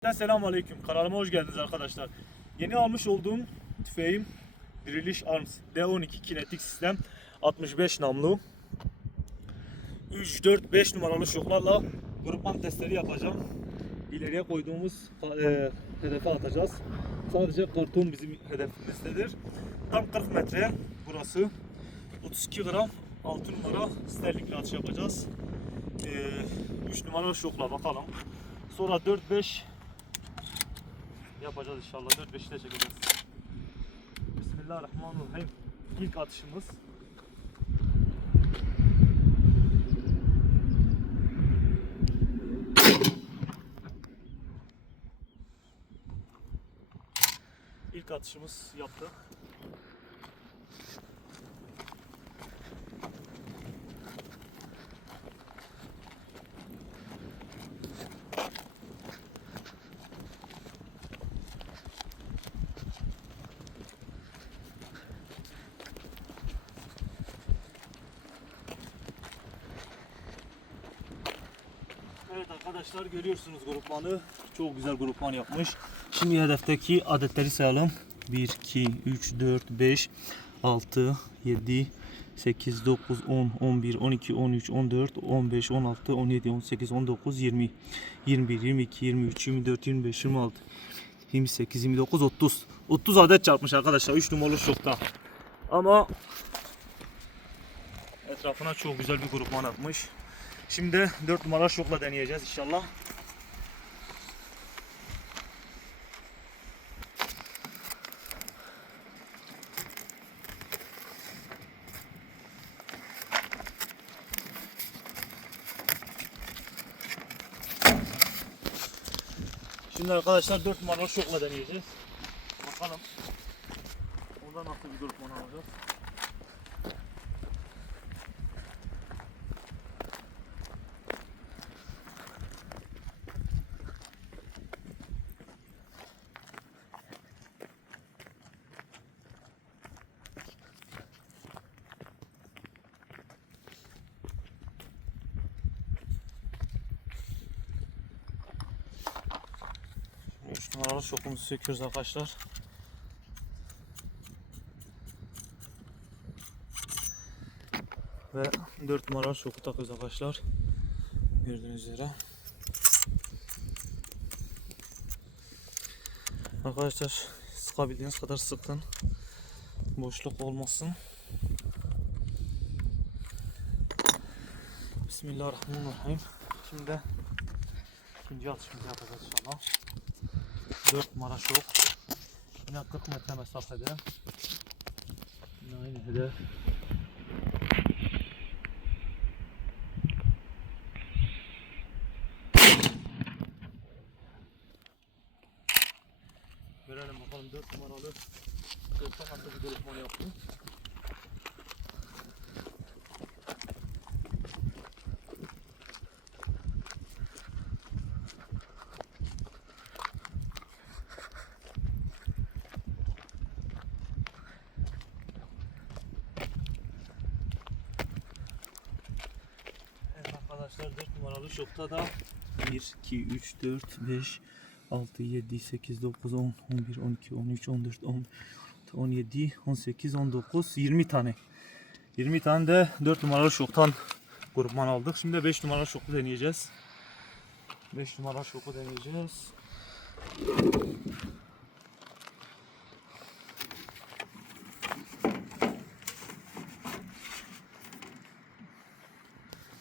Selamun Aleyküm. Kanalıma hoş geldiniz arkadaşlar. Yeni almış olduğum tüfeğim Diriliş Arms D12 kinetik sistem 65 namlu 3 4 5 numaralı şoklarla grupman testleri yapacağım. İleriye koyduğumuz e, hedefe atacağız. Sadece karton bizim hedefimizdedir. Tam 40 metre burası. 32 gram 6 numara sterlikle atış yapacağız. E, 3 numaralı şokla bakalım. Sonra 4 5 yapacağız inşallah. 4-5'i de çekeceğiz. Bismillahirrahmanirrahim. İlk atışımız. İlk atışımız yaptı. Arkadaşlar görüyorsunuz grupmanı. Çok güzel grupman yapmış. Şimdi hedefteki adetleri sayalım. 1, 2, 3, 4, 5, 6, 7, 8, 9, 10, 11, 12, 13, 14, 15, 16, 17, 18, 19, 20, 21, 22, 23, 24, 25, 26, 28, 29, 30. 30 adet çarpmış arkadaşlar 3 numaralı şokta. Ama etrafına çok güzel bir grupman yapmış. Şimdi 4 numara şokla deneyeceğiz inşallah. Şimdi arkadaşlar 4 numaralı şokla deneyeceğiz. Bakalım. Orada nasıl bir grupman alacağız. Şimdi 3 numaralı şokumuzu söküyoruz arkadaşlar. Ve 4 numaralı şoku takıyoruz arkadaşlar. Gördüğünüz üzere. Arkadaşlar sıkabildiğiniz kadar sıkın. Boşluk olmasın. Bismillahirrahmanirrahim. Şimdi ikinci atışımızı yapacağız inşallah. 4 numara şok. Yine 40 metre mesafede. Yine aynı hedef. Görelim bakalım 4 numaralı 90 hatta bir delifon yaptı. Arkadaşlar 4 numaralı şokta da 1, 2, 3, 4, 5, 6, 7, 8, 9, 10, 11, 12, 13, 14, 15, 17, 18, 19, 20 tane. 20 tane de 4 numaralı şoktan grupman aldık. Şimdi 5 numaralı şoku deneyeceğiz. 5 numaralı şoku deneyeceğiz.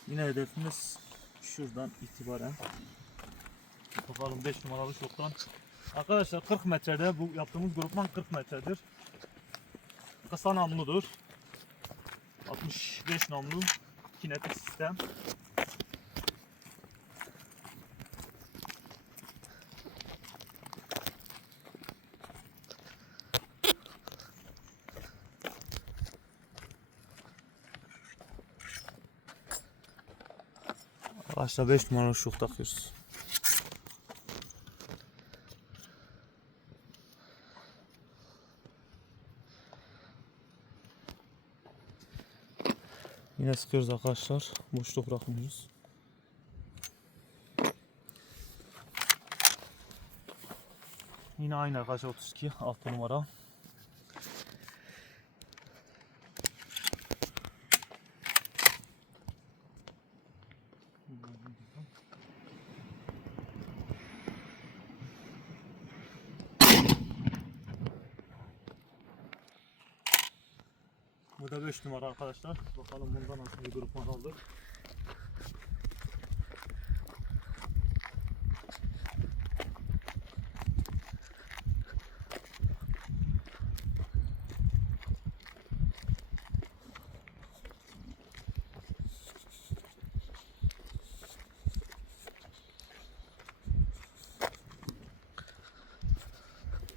Yine hedefimiz şuradan itibaren. Bakalım 5 numaralı şoktan. Arkadaşlar 40 metrede bu yaptığımız grupman 40 metredir. Kısa namludur. 65 namlu kinetik sistem. Arkadaşlar 5 numaralı şok takıyoruz. Yine sıkıyoruz arkadaşlar. Boşluk bırakmıyoruz. Yine aynı arkadaşlar 32 6 numara. Bu da 5 numara arkadaşlar. Bakalım bundan nasıl bir grupman aldık.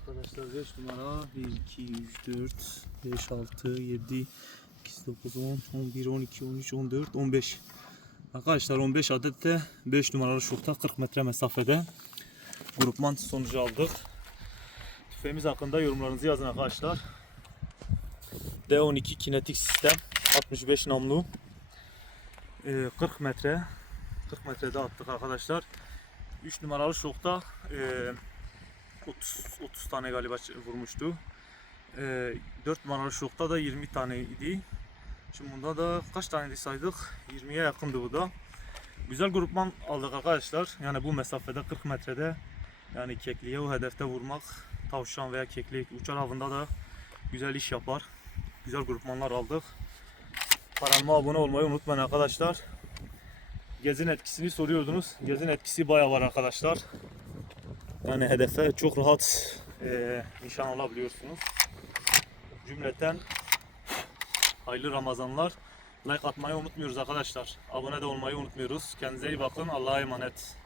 Arkadaşlar 5 numara 1, 2, 3, 4, 5, 6, 7, 8, 9, 10, 11, 12, 13, 14, 15. Arkadaşlar 15 adet de 5 numaralı şokta 40 metre mesafede grupman sonucu aldık. Tüfeğimiz hakkında yorumlarınızı yazın arkadaşlar. D12 kinetik sistem 65 namlu Ee, 40 metre 40 metrede attık arkadaşlar. 3 numaralı şokta ee, 30, 30 tane galiba vurmuştu. Ee, 4 numaralı şokta da 20 tane idi. Şimdi bunda da kaç tane saydık? 20'ye yakındı bu da. Güzel grupman aldık arkadaşlar. Yani bu mesafede 40 metrede yani kekliğe o hedefte vurmak tavşan veya keklik uçar avında da güzel iş yapar. Güzel grupmanlar aldık. Kanalıma abone olmayı unutmayın arkadaşlar. Gezin etkisini soruyordunuz. Gezin etkisi bayağı var arkadaşlar. Yani hedefe çok rahat eee nişan alabiliyorsunuz. Cümleten hayırlı Ramazanlar. Like atmayı unutmuyoruz arkadaşlar. Abone de olmayı unutmuyoruz. Kendinize iyi bakın. Allah'a emanet.